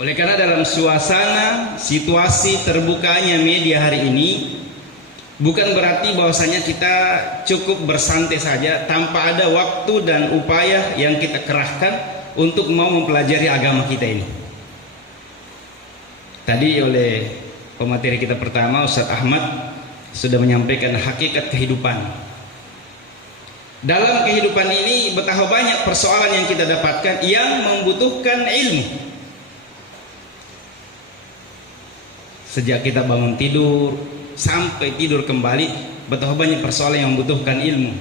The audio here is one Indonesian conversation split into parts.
Oleh karena dalam suasana situasi terbukanya media hari ini, bukan berarti bahwasanya kita cukup bersantai saja tanpa ada waktu dan upaya yang kita kerahkan untuk mau mempelajari agama kita ini. Tadi oleh pemateri kita pertama, Ustadz Ahmad, sudah menyampaikan hakikat kehidupan. Dalam kehidupan ini betapa banyak persoalan yang kita dapatkan yang membutuhkan ilmu. Sejak kita bangun tidur sampai tidur kembali, betapa banyak persoalan yang membutuhkan ilmu.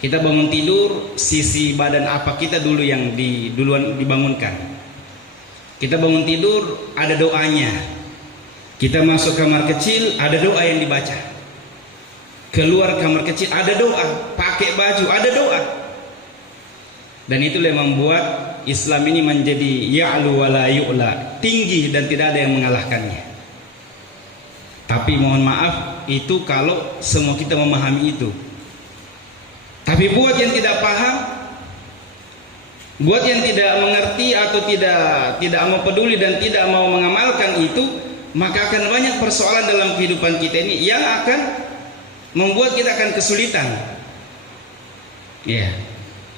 Kita bangun tidur, sisi badan apa kita dulu yang duluan dibangunkan. Kita bangun tidur, ada doanya. Kita masuk kamar kecil, ada doa yang dibaca. Keluar kamar kecil, ada doa. Pakai baju, ada doa. Dan itulah yang membuat Islam ini menjadi ya'lu wa la yu'la, tinggi dan tidak ada yang mengalahkannya. Tapi mohon maaf, itu kalau semua kita memahami itu. Tapi buat yang tidak paham, buat yang tidak mengerti atau tidak mau peduli dan tidak mau mengamalkan itu, maka akan banyak persoalan dalam kehidupan kita ini yang akan membuat kita akan kesulitan. Ya,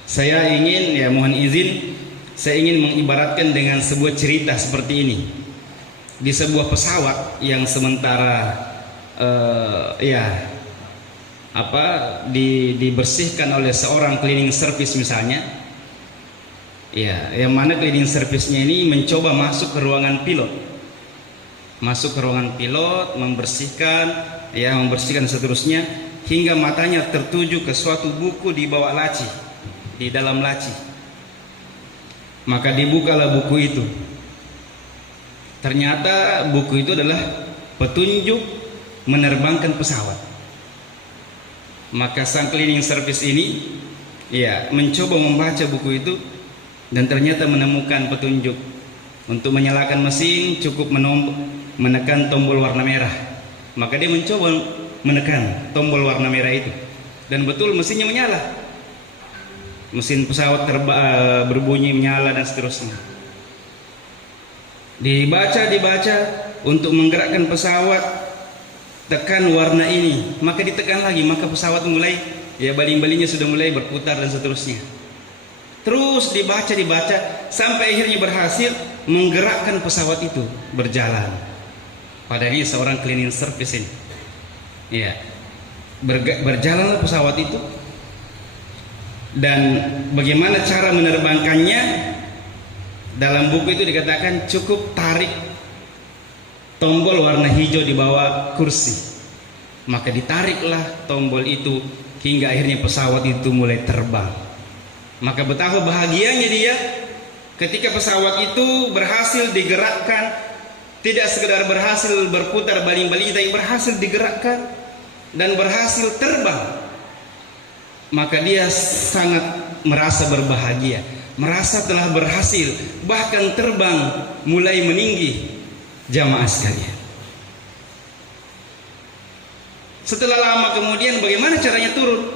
saya ingin, ya mohon izin, saya ingin mengibaratkan dengan sebuah cerita seperti ini. Di sebuah pesawat yang sementara dibersihkan oleh seorang cleaning service misalnya, ya, yang mana cleaning service-nya ini mencoba masuk ke ruangan pilot, membersihkan seterusnya hingga matanya tertuju ke suatu buku di bawah laci, di dalam laci. Maka dibukalah buku itu. Ternyata buku itu adalah petunjuk menerbangkan pesawat. Maka sang cleaning service ini mencoba membaca buku itu dan ternyata menemukan petunjuk untuk menyalakan mesin cukup menekan tombol warna merah. Maka dia mencoba menekan tombol warna merah itu dan betul mesinnya menyala. Mesin pesawat berbunyi, menyala dan seterusnya. Dibaca untuk menggerakkan pesawat, tekan warna ini, maka ditekan lagi, maka pesawat mulai, baling-balingnya sudah mulai berputar dan seterusnya. Terus dibaca sampai akhirnya berhasil menggerakkan pesawat itu berjalan. Padahal ini seorang cleaning service ini. Berjalanlah pesawat itu. Dan bagaimana cara menerbangkannya? Dalam buku itu dikatakan cukup tarik tombol warna hijau di bawah kursi. Maka ditariklah tombol itu hingga akhirnya pesawat itu mulai terbang. Maka betapa bahagianya dia ketika pesawat itu berhasil digerakkan. Tidak sekedar berhasil berputar baling-baling, tapi berhasil digerakkan dan berhasil terbang. Maka dia sangat merasa berbahagia, merasa telah berhasil, bahkan terbang mulai meninggi. Jamaah sekalian, setelah lama kemudian bagaimana caranya turun?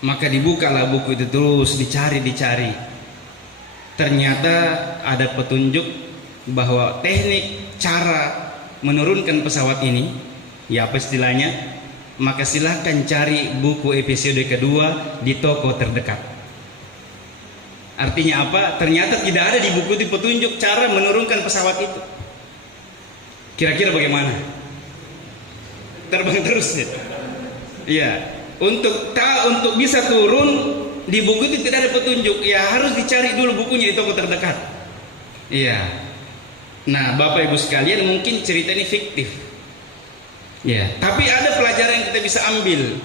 Maka dibukalah buku itu, terus dicari. Ternyata ada petunjuk bahwa teknik cara menurunkan pesawat ini, apa istilahnya? Maka silahkan cari buku episode kedua di toko terdekat. Artinya apa? Ternyata tidak ada di buku itu petunjuk cara menurunkan pesawat itu. Kira-kira bagaimana? Terbang terus ya? Iya. Untuk bisa turun di buku itu tidak ada petunjuk. Ya harus dicari dulu bukunya di toko terdekat. Iya. Nah, Bapak Ibu sekalian, mungkin cerita ini fiktif. Ya. Tapi ada pelajaran yang kita bisa ambil.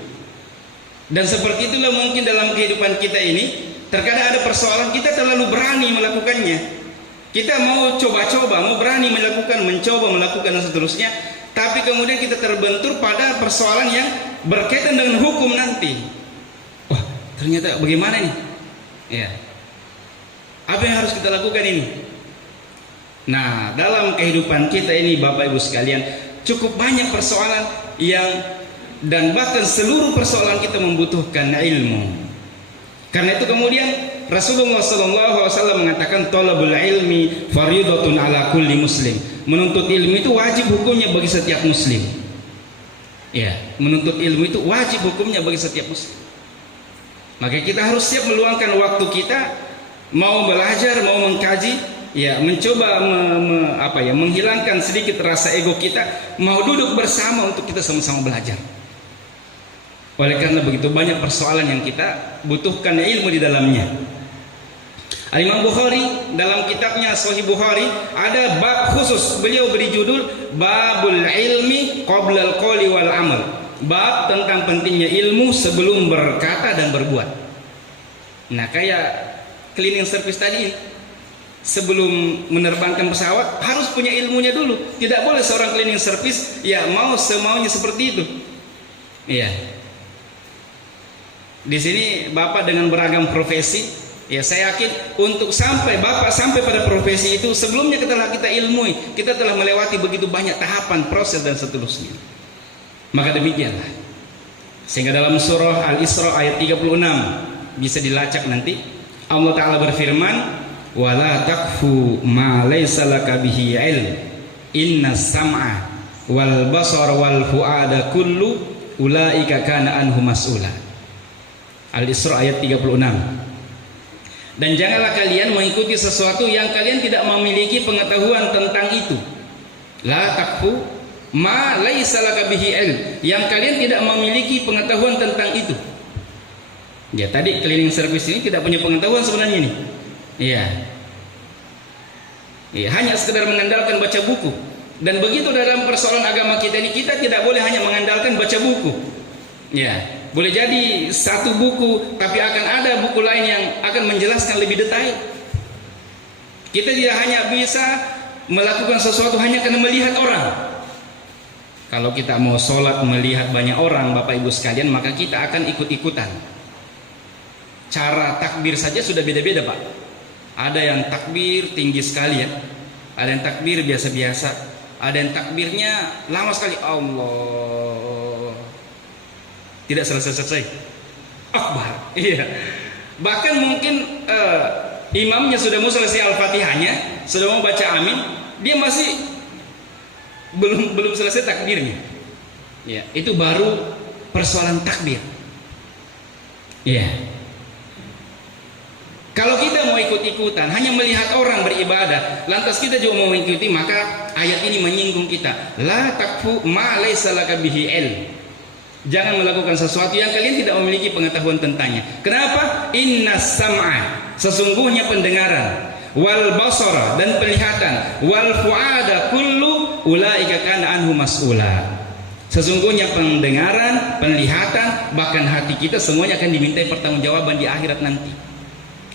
Dan seperti itulah mungkin dalam kehidupan kita ini. Terkadang ada persoalan kita terlalu berani melakukannya. Kita mau coba-coba, mau berani mencoba melakukan dan seterusnya. Tapi kemudian kita terbentur pada persoalan yang berkaitan dengan hukum nanti. Wah, ternyata bagaimana nih? Ya. Apa yang harus kita lakukan ini? Nah, dalam kehidupan kita ini Bapak Ibu sekalian, cukup banyak persoalan dan bahkan seluruh persoalan kita membutuhkan ilmu. Karena itu kemudian Rasulullah SAW mengatakan thalabul ilmi fardhatun ala kulli muslim. Menuntut ilmu itu wajib hukumnya bagi setiap muslim. Ya, menuntut ilmu itu wajib hukumnya bagi setiap muslim. Maka kita harus siap meluangkan waktu kita, mau belajar, mau mengkaji, ya, mencoba menghilangkan sedikit rasa ego kita, mau duduk bersama untuk kita sama-sama belajar. Oleh karena begitu banyak persoalan yang kita butuhkan ilmu di dalamnya. Imam Bukhari dalam kitabnya Sahih Bukhari ada bab khusus, beliau beri judul Babul Ilmi Qoblal Qawli wal Amal. Bab tentang pentingnya ilmu sebelum berkata dan berbuat. Nah, kayak cleaning service tadi, sebelum menerbangkan pesawat harus punya ilmunya dulu. Tidak boleh seorang cleaning service ya mau semaunya seperti itu. Iya. Di sini Bapak dengan beragam profesi, ya saya yakin untuk Bapak sampai pada profesi itu sebelumnya kita ilmui, kita telah melewati begitu banyak tahapan, proses dan seterusnya. Maka demikianlah. Sehingga dalam surah Al-Isra ayat 36 bisa dilacak nanti, Allah Ta'ala berfirman, wala taqfu ma laysa laka bihi ilm innas sam'a wal basara wal fuada kullu ulaika kana anhu mas'ula. Al-Isra ayat 36. Dan janganlah kalian mengikuti sesuatu yang kalian tidak memiliki pengetahuan tentang itu. La taqfu ma laysa laka bihi ilm, yang kalian tidak memiliki pengetahuan tentang itu. Ya, tadi cleaning service ini tidak punya pengetahuan sebenarnya ini. Iya. Ya, hanya sekedar mengandalkan baca buku. Dan begitu dalam persoalan agama kita ini, kita tidak boleh hanya mengandalkan baca buku. Ya, boleh jadi satu buku, tapi akan ada buku lain yang akan menjelaskan lebih detail. Kita tidak hanya bisa melakukan sesuatu hanya karena melihat orang. Kalau kita mau sholat melihat banyak orang, Bapak Ibu sekalian, maka kita akan ikut-ikutan. Cara takbir saja sudah beda-beda, Pak. Ada yang takbir tinggi sekali ya, ada yang takbir biasa-biasa, ada yang takbirnya lama sekali, Allah, tidak selesai-selesai, Akbar. Iya. Bahkan mungkin imamnya sudah mau selesai Al-Fatihahnya, sudah mau baca amin, dia masih belum selesai takbirnya. Ya, itu baru persoalan takbir. Iya. Kalau kita mau ikut-ikutan, hanya melihat orang beribadah, lantas kita juga mau mengikuti, maka ayat ini menyinggung kita. La taqfu ma laysa laka bihi ilm. Jangan melakukan sesuatu yang kalian tidak memiliki pengetahuan tentangnya. Kenapa? Innas sam'a, sesungguhnya pendengaran, wal basara, dan penglihatan, wal fuada kullu ulaika kana anhu mas'ula. Sesungguhnya pendengaran, penglihatan, bahkan hati kita semuanya akan dimintai pertanggungjawaban di akhirat nanti.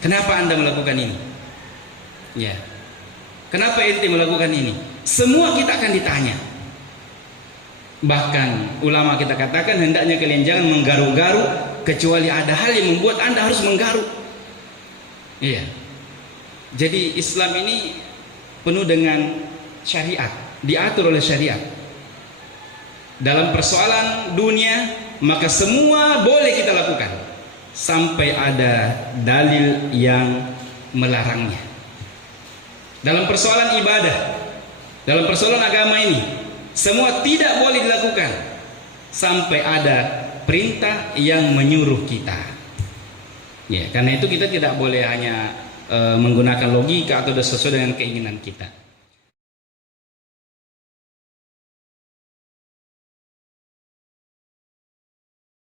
Kenapa Anda melakukan ini? Ya. Kenapa ente melakukan ini? Semua kita akan ditanya. Bahkan ulama kita katakan hendaknya kalian jangan menggaru-garu kecuali ada hal yang membuat Anda harus menggaru. Iya. Jadi Islam ini penuh dengan syariat, diatur oleh syariat. Dalam persoalan dunia, maka semua boleh kita lakukan sampai ada dalil yang melarangnya. Dalam persoalan ibadah, dalam persoalan agama ini, semua tidak boleh dilakukan sampai ada perintah yang menyuruh kita. Ya, karena itu kita tidak boleh hanya menggunakan logika atau sesuai dengan keinginan kita.